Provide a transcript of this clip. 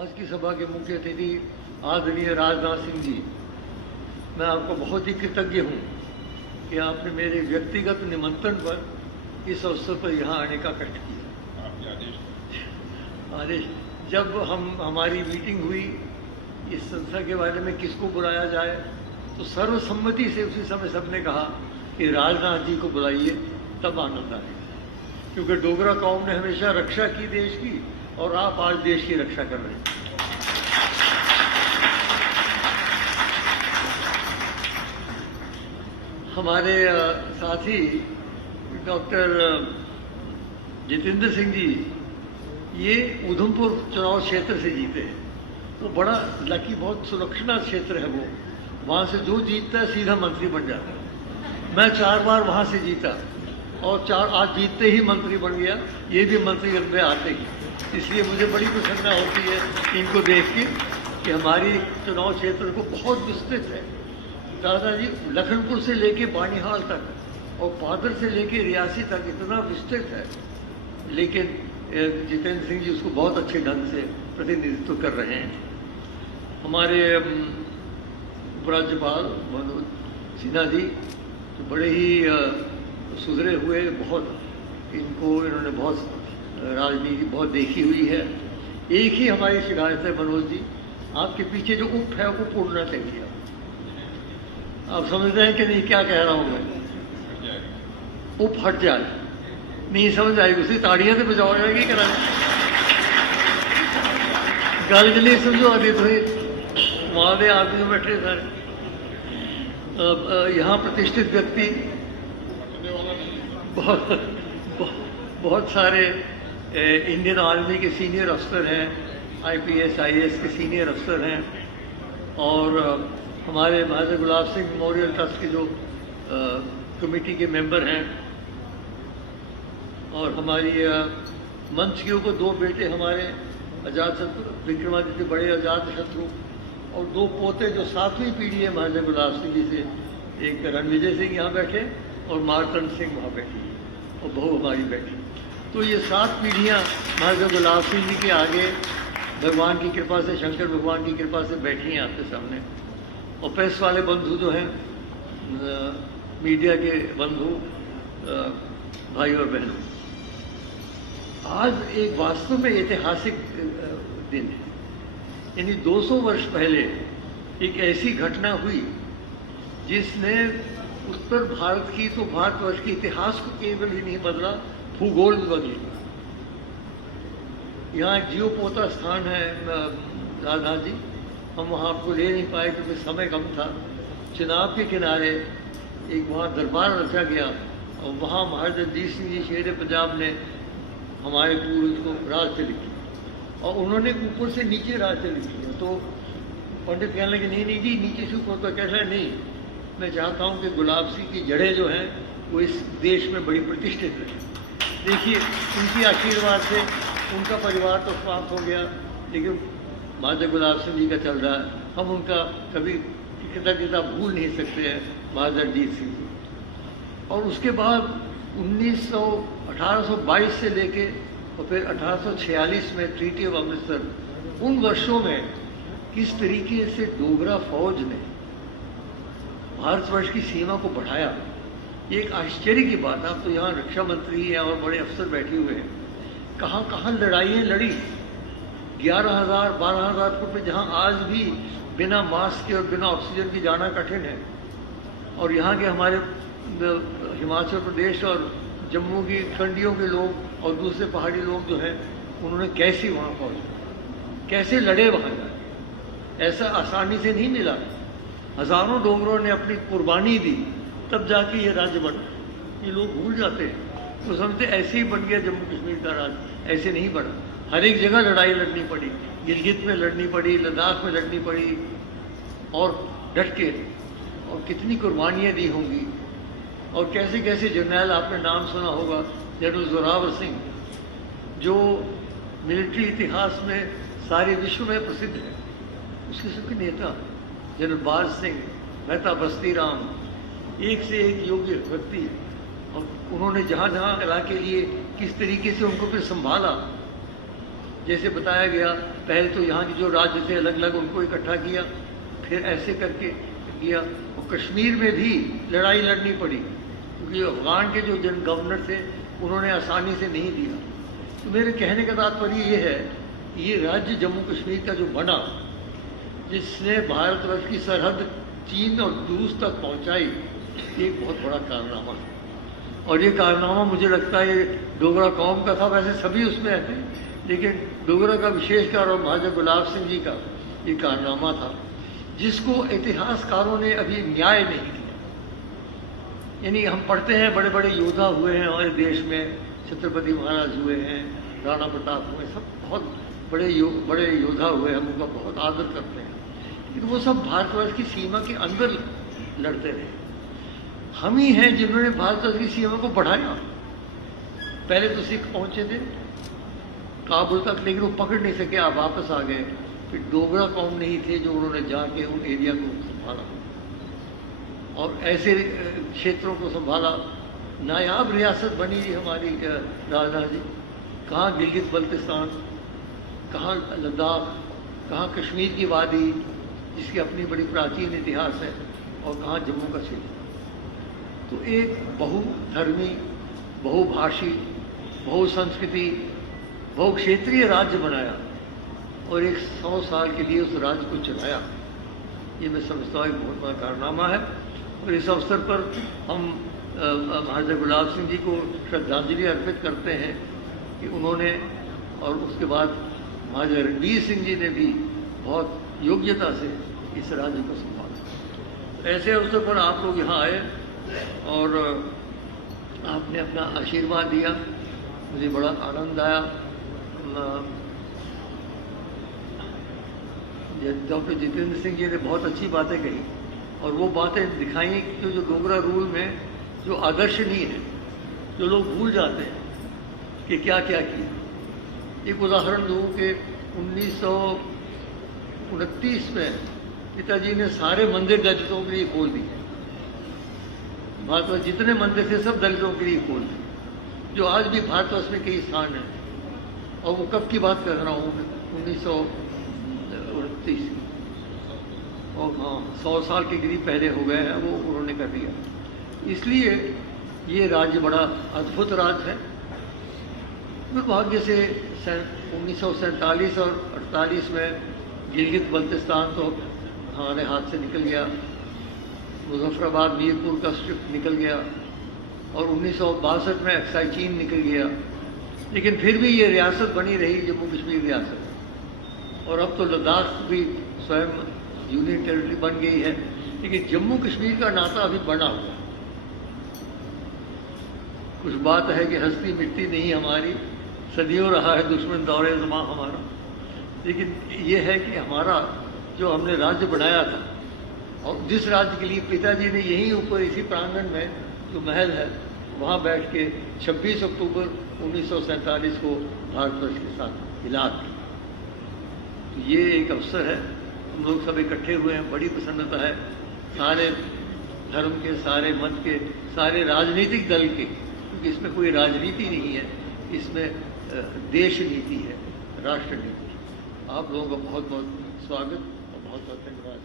आज की सभा के मुख्य अतिथि आदरणीय राजनाथ सिंह जी, मैं आपको बहुत ही कृतज्ञ हूँ कि आपने मेरे व्यक्तिगत निमंत्रण पर इस अवसर पर यहाँ आने का कष्ट किया। आदेश जब हमारी मीटिंग हुई इस संस्था के बारे में किसको बुलाया जाए, तो सर्वसम्मति से उसी समय सबने कहा कि राजनाथ जी को बुलाइए, तब आनंद आएगा। क्योंकि डोगरा कौम ने हमेशा रक्षा की देश की, और आप आज देश की रक्षा कर रहे हैं। हमारे साथी डॉक्टर जितेंद्र सिंह जी, ये उधमपुर चुनाव क्षेत्र से जीते हैं। वो बड़ा लकी, बहुत सुरक्षित क्षेत्र है वो। वहाँ से जो जीतता है सीधा मंत्री बन जाता है। मैं 4 बार वहाँ से जीता और आज जीतते ही मंत्री बन गया, ये भी मंत्री पद पे आते ही। इसलिए मुझे बड़ी प्रसन्नता होती है इनको देख के कि हमारी चुनाव क्षेत्र को बहुत विस्तृत है। दादाजी लखनपुर से लेके बानीहाल तक और पादर से लेके रियासी तक इतना विस्तृत है, लेकिन जितेंद्र सिंह जी उसको बहुत अच्छे ढंग से प्रतिनिधित्व कर रहे हैं। हमारे उपराज्यपाल मनोज सिन्हा जी तो बड़े ही सुधरे हुए, बहुत इन्होंने बहुत राजनीति बहुत देखी हुई है। एक ही हमारी शिकायत है मनोज जी, आपके पीछे जो उप है वो पूर्णना चाहिए। आप समझते हैं कि नहीं क्या कह रहा हूं मैं? उप हट जाए, नहीं समझ आएगी, उसी ताड़ियां से बचाव जाएगी करा गल के लिए समझो। अभी तो वहां दे आदमी बैठे सारे, यहाँ प्रतिष्ठित व्यक्ति बहुत सारे इंडियन आर्मी के सीनियर अफसर हैं, IPS IAS के सीनियर अफसर हैं, और हमारे महाराजा गुलाब सिंह मेमोरियल ट्रस्ट के जो कमेटी के मेंबर हैं, और हमारी मंचकियों को 2 बेटे हमारे अजातशत्रु विक्रमादित्य बड़े अजातशत्रु, और 2 पोते जो 7वीं पीढ़ी है महाराजा गुलाब सिंह जी से, एक रणविजय सिंह यहाँ बैठे और मारकंड सिंह वहाँ बैठी, और बहू हमारी बैठी। तो ये 7 पीढ़ियाँ महाराजा गुलाब सिंह जी के आगे भगवान की कृपा से, शंकर भगवान की कृपा से बैठी हैं आपके सामने। और प्रेस वाले बंधु जो हैं, मीडिया के बंधु भाई और बहनों, आज एक वास्तव में ऐतिहासिक दिन है। यानी 200 वर्ष पहले एक ऐसी घटना हुई जिसने उत्तर भारत की, तो भारतवर्ष के इतिहास को केवल ही नहीं बदला, भूगोल भी बदल गया। यहाँ एक जीवपोता स्थान है राजनाथ जी, हम वहाँ आपको ले नहीं पाए क्योंकि समय कम था। चिनाब के किनारे एक वहाँ दरबार रचा गया, और वहाँ महाराजा रणजीत सिंह जी शेर पंजाब ने हमारे पूर्वज को राज चली की, और उन्होंने ऊपर से नीचे राज चली किया। तो पंडित कहने लगे नहीं जी, नीचे से ऊपर तो कैसा नहीं, मैं चाहता हूँ कि गुलाब सिंह की जड़ें जो हैं वो इस देश में बड़ी प्रतिष्ठित रहे। देखिए, उनकी आशीर्वाद से उनका परिवार तो समाप्त हो गया, लेकिन महाराजा गुलाब सिंह जी का चल रहा है। हम उनका कभी कृतज्ञता भूल नहीं सकते हैं, महाराजा रणजीत सिंह जी। और उसके बाद 1822 से लेके और फिर 1846 में ट्रीटी ऑफ अमृतसर, उन वर्षों में किस तरीके से डोगरा फौज ने भारतवर्ष की सीमा को बढ़ाया, एक आश्चर्य की बात। आप तो यहाँ रक्षा मंत्री हैं और बड़े अफसर बैठे हुए हैं, कहाँ कहाँ लड़ाइयाँ लड़ी। 11,000 12,000 फुट में जहाँ आज भी बिना मास्क के और बिना ऑक्सीजन के जाना कठिन है, और यहाँ के हमारे हिमाचल प्रदेश और जम्मू की कंडियों के लोग और दूसरे पहाड़ी लोग जो हैं, उन्होंने कैसे वहाँ पहुँचे, कैसे लड़े वहाँ जाए। ऐसा आसानी से नहीं मिला, हजारों डोगरों ने अपनी कुर्बानी दी, तब जाके ये राज्य बना। ये लोग भूल जाते हैं, तो समझते ऐसे ही बन गया जम्मू कश्मीर का राज्य। ऐसे नहीं बना, हर एक जगह लड़ाई लड़नी पड़ी, गिलगित में लड़नी पड़ी, लद्दाख में लड़नी पड़ी, और डट के, और कितनी कुर्बानियाँ दी होंगी। और कैसे कैसे जर्नैल, आपने नाम सुना होगा जनरल जोरावर सिंह, जो मिलिट्री इतिहास में सारे विश्व में प्रसिद्ध है। उसके सबके नेता जनरल बाज सिंह, मेहता बस्ती राम, एक से एक योग्य व्यक्ति है, और उन्होंने जहाँ जहाँ इलाके लिए किस तरीके से उनको फिर संभाला, जैसे बताया गया, पहले तो यहाँ के जो राज्य थे अलग अलग उनको इकट्ठा किया, फिर ऐसे करके किया। और कश्मीर में भी लड़ाई लड़नी पड़ी, क्योंकि अफगान के जो जन गवर्नर थे उन्होंने आसानी से नहीं दिया। तो मेरे कहने का तात्पर्य ये है, ये राज्य जम्मू कश्मीर का जो बना, जिसने भारतवर्ष की सरहद चीन और रूस तक पहुंचाई, ये एक बहुत बड़ा कारनामा है। और ये कारनामा मुझे लगता है ये डोगरा कौम का था, वैसे सभी उसमें हैं, लेकिन डोगरा का विशेषकर और महाराजा गुलाब सिंह जी का ये कारनामा था, जिसको इतिहासकारों ने अभी न्याय नहीं किया। यानी हम पढ़ते हैं बड़े बड़े योद्धा हुए हैं हमारे देश में, छत्रपति महाराज हुए हैं, राणा प्रताप हुए, सब बहुत बड़े योद्धा हुए, हम उनका बहुत आदर करते हैं, लेकिन वो सब भारतवर्ष की सीमा के अंदर लड़ते रहे। हम ही हैं जिन्होंने भारतवर्ष की सीमा को बढ़ाया। पहले तो सिख पहुंचे थे काबुल तक, लेकिन वो पकड़ नहीं सके, आप वापस आ गए। फिर डोगरा कौम नहीं थे जो उन्होंने जाके उन एरिया को संभाला और ऐसे क्षेत्रों को संभाला। नायाब रियासत बनी थी हमारी राजनाथ जी। कहाँ गिलगित बल्तिस्तान, कहाँ लद्दाख, कहाँ कश्मीर की वादी जिसकी अपनी बड़ी प्राचीन इतिहास है, और कहाँ जम्मू कश्मीर। तो एक बहुधर्मी, बहुभाषी, बहुसंस्कृति, बहुक्षेत्रीय राज्य बनाया और एक 100 साल के लिए उस राज्य को चलाया। ये मैं समझता हूँ एक बहुत बड़ा कारनामा है। और इस अवसर पर हम महाराजा गुलाब सिंह जी को श्रद्धांजलि अर्पित करते हैं कि उन्होंने, और उसके बाद महाराजा रणबीर सिंह जी ने भी बहुत योग्यता से इस राज्य को संभाला। ऐसे अवसर पर आप लोग यहाँ आए और आपने अपना आशीर्वाद दिया, मुझे बड़ा आनंद आया। डॉक्टर जितेंद्र सिंह जी ने बहुत अच्छी बातें कही और वो बातें दिखाई कि जो डोगरा रूल में जो आदर्शनीय है, जो लोग भूल जाते हैं कि क्या क्या किया। एक उदाहरण दूँ कि 1929 में पिताजी ने सारे मंदिर दलितों के लिए खोल दिए। भारतवर्ष जितने मंदिर थे सब दलितों के लिए खोल दिए, जो आज भी भारतवर्ष में कई स्थान है। और वो कब की बात कर रहा हूँ, 1929, और हाँ 100 साल के करीब पहले हो गए हैं, वो उन्होंने कर दिया। इसलिए ये राज्य बड़ा अद्भुत राज्य है। दुर्भाग्य से 1947 और 48 में गिलगित बल्तिस्तान तो हमारे हाथ से निकल गया, मुजफ्फराबाद मीरपुर का स्ट्रिप निकल गया, और 1962 में अक्साई चीन निकल गया। लेकिन फिर भी ये रियासत बनी रही, जम्मू कश्मीर रियासत। और अब तो लद्दाख भी स्वयं यूनियन टेरिटरी बन गई है, लेकिन जम्मू कश्मीर का नाता अभी बना हुआ है। कुछ बात है कि हस्ती मिटती नहीं हमारी, सदियों रहा है दुश्मन दौरे ज़मां हमारा। लेकिन ये है कि हमारा जो हमने राज्य बनाया था, और जिस राज्य के लिए पिताजी ने यहीं ऊपर इसी प्रांगण में जो महल है वहाँ बैठ के 26 अक्टूबर 1947 को भारतवर्ष के साथ मिला किया। तो ये एक अवसर है, हम लोग सब इकट्ठे हुए हैं, बड़ी प्रसन्नता है। सारे धर्म के, सारे मत के, सारे राजनीतिक दल के, क्योंकि इसमें कोई राजनीति नहीं है, इसमें देश नीति है, राष्ट्र नीति। आप लोगों का बहुत बहुत स्वागत और बहुत बहुत धन्यवाद।